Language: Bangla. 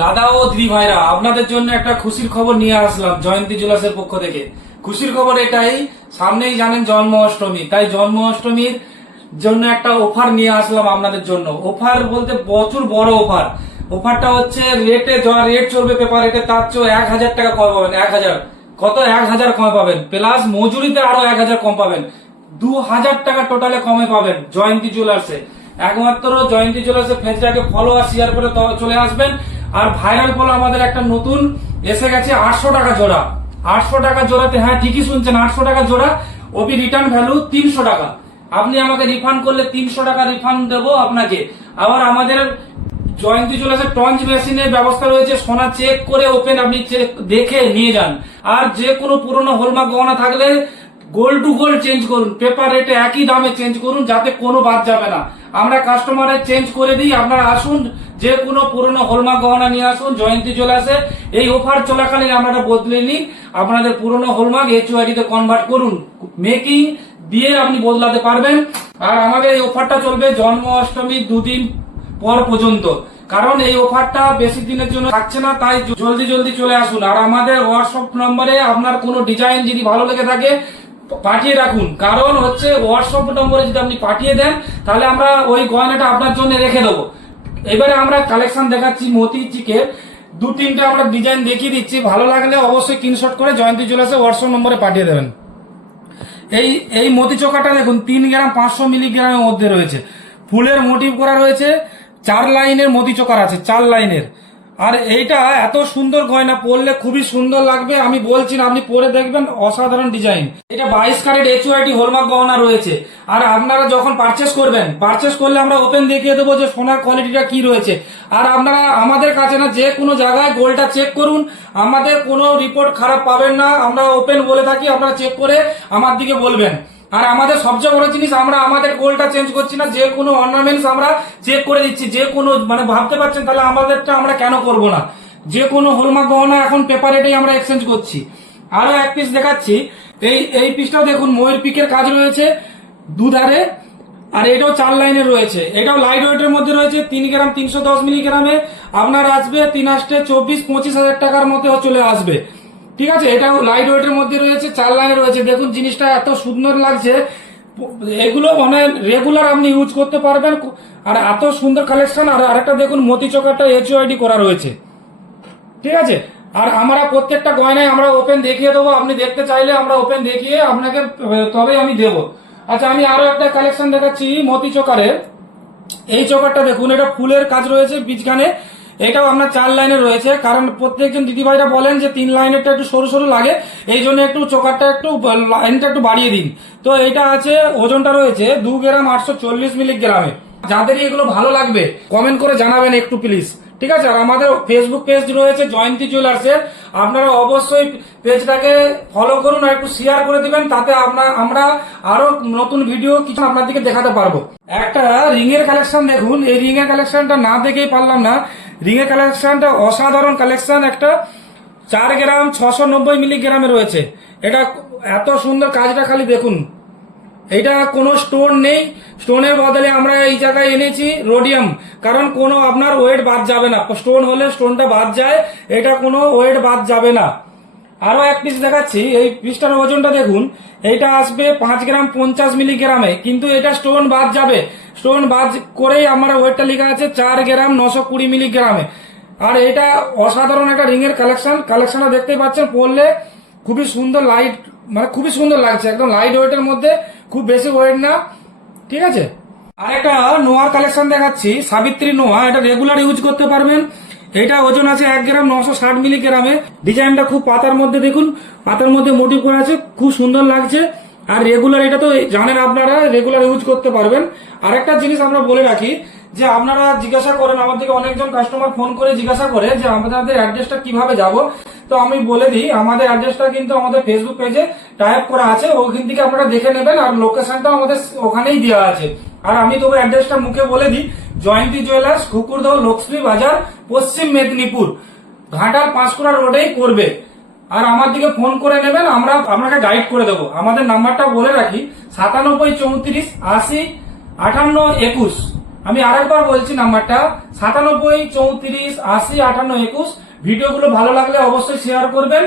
দাদা ও দিদি ভাইরা, আপনাদের জন্য একটা খুশির খবর নিয়ে আসলাম জয়ন্তী জুলাসের পক্ষ থেকে। খুশির খবর এটাই, সামনেই জানেন জন্মাষ্টমী, তাই জন্মাষ্টমীর জন্য একটা অফার নিয়ে আসলাম আপনাদের জন্য। অফার বলতে প্রচুর বড় অফার। অফারটা হচ্ছে রেটে যা রেট চলবে পেপার রেটে, তার চেয়ে এক হাজার টাকা কম পাবেন, এক হাজার। কত? এক হাজার কম পাবেন। প্লাস মজুরিতে আরও এক হাজার কম পাবেন। দু হাজার টাকা টোটালে কমে পাবেন জয়ন্তী জুয়েলার্সে। একমাত্র জয়ন্তী জুয়েলার্সের পেজটাকে ফলো আর শেয়ার করে চলে আসবেন। আর ভাইরাল ফলো আমাদের একটা নতুন এসে গেছে আটশো টাকা জোড়া। আটশো টাকা জোড়াতে হ্যাঁ ঠিকই শুনছেন, আটশো টাকা জোড়া। ওপি রিটার্ন ভ্যালু তিনশো টাকা। আপনি আমাকে রিফান্ড করলে তিনশো টাকা রিফান্ড দেবো আপনাকে। আবার আমাদের জয়ন্তী জুয়েলার্সের টঞ্চ মেশিনের ব্যবস্থা রয়েছে, সোনা চেক করে ওপেন আপনি চেক দেখে নিয়ে যান। আর যে কোনো পুরনো হলমার্ক গহনা থাকলে গোল্ড টু গোল্ড চেঞ্জ করুন। পেপার রেটে একই দামে চেঞ্জ করুন, যাতে কোনো বাদ যাবে না। আমরা কাস্টমারের চেঞ্জ করে দিই। আপনারা আসুন, যে কোনো পুরনো হলমার্ক গহনা নিয়ে আসুন, জয়ন্তী চলে আসে। এই অফার চলাকালীন আপনারা বদলে নিন আপনাদের পুরনো হলমার্ক এইচওআইডি তে কনভার্ট করুন। মেকিং দিয়ে আপনি বদলাতে পারবেন। আর আমাদের এই অফারটা চলবে জন্ম জন্মাষ্টমী দুদিন পর পর্যন্ত। কারণ এই অফারটা বেশি দিনের জন্য থাকছে না, তাই জলদি জলদি চলে আসুন। আর আমাদের হোয়াটসঅ্যাপ নম্বরে আপনার কোনো ডিজাইন যদি ভালো লেগে থাকে পাঠিয়ে রাখুন। কারণ হচ্ছে হোয়াটসঅ্যাপ নম্বরে যদি আপনি পাঠিয়ে দেন, তাহলে আমরা ওই গয়নাটা আপনার জন্য রেখে দেবো। এবারে আমরা কালেকশন দেখাচ্ছি মতি চিকের দু তিনটা আমরা ডিজাইন দেখিয়ে দিচ্ছি। ভালো লাগলে অবশ্যই স্ক্রিনশট করে জয়ন্তী জুয়েলার্সে হোয়াটসঅ্যাপ নম্বরে পাঠিয়ে দেবেন। এই এই মতি চোকাটা দেখুন, তিন গ্রাম পাঁচশো মিলিগ্রামের মধ্যে রয়েছে। ফুলের মোটিভ করা রয়েছে, চার লাইনের মতি চোকার আছে, চার লাইনের। আর এইটা এত সুন্দর গয়না, পরলে খুবই সুন্দর লাগবে। আমি বলছি না, আপনি পরে দেখবেন অসাধারণ ডিজাইন। এটা বাইশ ক্যারেট এইচওআইটি হলমার্ক গহনা রয়েছে। আর আপনারা যখন পারচেস করবেন পারচেস করলে আমরা ওপেন দেখিয়ে দেবো যে সোনার কোয়ালিটিটা কি রয়েছে। আর আপনারা আমাদের কাছে না, যে কোনো জায়গায় গোলটা চেক করুন। আমাদের কোনো রিপোর্ট খারাপ পাবেন না। আমরা ওপেন বলে থাকি, আপনারা চেক করে আমার দিকে বলবেন। আর আমাদের সবচেয়ে বড় জিনিস, আমরা আমাদের গোলটা চেঞ্জ করছি না, যে কোনো অর্নামেন্টস আমরা চেক করে দিচ্ছি, যে কোনো মানে ভাবতে পারছেন, তাহলে আমাদেরটা আমরা কেন করব না? যে কোনো হলমার্ক গহনা এখন পেপার রেটেই আমরা এক্সচেঞ্জ করছি। আরও এক পিস দেখাচ্ছি, এই এই পিসটাও দেখুন, ময়ূর পিকের কাজ রয়েছে দুধারে, আর এটাও চার লাইনে রয়েছে। এটাও লাইট ওয়েটের মধ্যে রয়েছে, তিন গ্রাম তিনশো দশ মিলিগ্রামে। আপনার আসবে, তিন আসতে চব্বিশ পঁচিশ হাজার টাকার মধ্যে চলে আসবে। ঠিক আছে এটাও লাইট ওয়েটের মধ্যে রয়েছে, চার লাইনে রয়েছে। দেখুন, জিনিসটা এত সুন্দর লাগছে। এগুলো মানে রেগুলার আপনি ইউজ করতে পারবেন। আর এত সুন্দর কালেকশন আর আরেকটা দেখুন মতি চোকাটা এইচওআইডি করা রয়েছে। ঠিক আছে? আর আমরা প্রত্যেকটা গয়নায় আমরা ওপেন দেখিয়ে দেবো। আপনি দেখতে চাইলে আমরা ওপেন দেখিয়ে আপনাকে, তবেই আমি দেব। আচ্ছা আমি আরও একটা কালেকশন দেখাচ্ছি মতি চোকারের এই চোকারটা দেখুন, এটা ফুলের কাজ রয়েছে বীজখানে এটাও আপনার চার লাইনে রয়েছে, কারণ প্রত্যেকজন দিদিভাইরা বলেন যে তিন লাইনেরটা একটু সরু সরু লাগে, এই জন্য একটু চোকারটা একটু, লাইনটা একটু বাড়িয়ে দিন। তো এটা আছে, ওজনটা রয়েছে দু গ্রাম আটশো চল্লিশ মিলিগ্রামে। যাদের এগুলো ভালো লাগবে কমেন্ট করে জানাবেন একটু প্লিজ ঠিক আছে? আর আমাদের ফেসবুক পেজ রয়েছে জয়ন্তী জুয়েলার্সের আপনারা অবশ্যই পেজটাকে ফলো করুন আর একটু শেয়ার করে দিবেন, তাতে আপনার আমরা আরও নতুন ভিডিও কিছু আপনাদেরকে দেখাতে পারব। একটা রিং এর কালেকশন দেখুন। এই রিং এর কালেকশনটা না দেখেই পারলাম না। রিং এর কালেকশনটা অসাধারণ কালেকশন একটা চার গ্রাম ছশো নব্বই মিলিগ্রামে রয়েছে। এটা এত সুন্দর কাজটা খালি দেখুন। এটা কোনো স্টোন নেই। স্টোনের বদলে আমরা এই জায়গায় এনেছি রোডিয়াম কারণ কোনো আপনার ওয়েট বাদ যাবে না। স্টোন হলে স্টোনটা বাদ যায়। এটা কোনো ওয়েট বাদ যাবে না। আরও এক পিস দেখাচ্ছি, এই পিসটার ওজনটা দেখুন। এটা আসবে পাঁচ গ্রাম পঞ্চাশ মিলিগ্রামে, কিন্তু এটা স্টোন বাদ যাবে। স্টোন বাদ করেই আমার ওয়েটটা লেখা আছে চার গ্রাম নশো কুড়ি মিলিগ্রামে। আর এটা অসাধারণ একটা রিং এর কালেকশন কালেকশনটা দেখতেই পাচ্ছেন, পরলে খুবই সুন্দর লাইট মানে খুবই সুন্দর লাগছে। একদম লাইট ওয়েটের মধ্যে, খুব বেশি ওয়েট না। ঠিক আছে? আর একটা নোয়ার কালেকশন দেখাচ্ছি, সাবিত্রী নোয়া এটা রেগুলার ইউজ করতে পারবেন। এটা ওজন আছে এক গ্রাম, নশো ষাট মিলিগ্রামে। ডিজাইনটা খুব পাতার মধ্যে দেখুন, পাতার মধ্যে মোটিভ করা আছে, খুব সুন্দর লাগছে। আর রেগুলার এটা তো জানেন আপনারা রেগুলার ইউজ করতে পারবেন। আরেকটা জিনিস আমরা বলে রাখি, যে আপনারা জিজ্ঞাসা করেন, আমার থেকে অনেকজন কাস্টমার ফোন করে জিজ্ঞাসা করে যে আমাদের অ্যাড্রেসটা কীভাবে যাব। তো আমি বলে দিই, আমাদের অ্যাড্রেসটা কিন্তু আমাদের ফেসবুক পেজে টাইপ করা আছে, ওখান থেকে আপনারা দেখে নেবেন, আর লোকেশনটা আমাদের ওখানেই দেওয়া আছে। আর আমি তবু অ্যাড্রেসটা মুখে বলে দিই। জয়ন্তী জুয়েলার্স কুকুরদহ লক্ষ্মী বাজার পশ্চিম মেদিনীপুর। ঘাটাল পাঁশকুড়া রোডেই করবে। আর আমার দিকে ফোন করে নেবেন, আমরা আপনাকে গাইড করে দেবো। আমাদের নাম্বারটা বলে রাখি, সাতানব্বই চৌত্রিশ আশি আটান্ন একুশ। আমি আরেকবার বলছি নাম্বারটা সাতানব্বই চৌত্রিশ আশি আটান্ন একুশ। ভিডিওগুলো ভালো লাগলে অবশ্যই শেয়ার করবেন।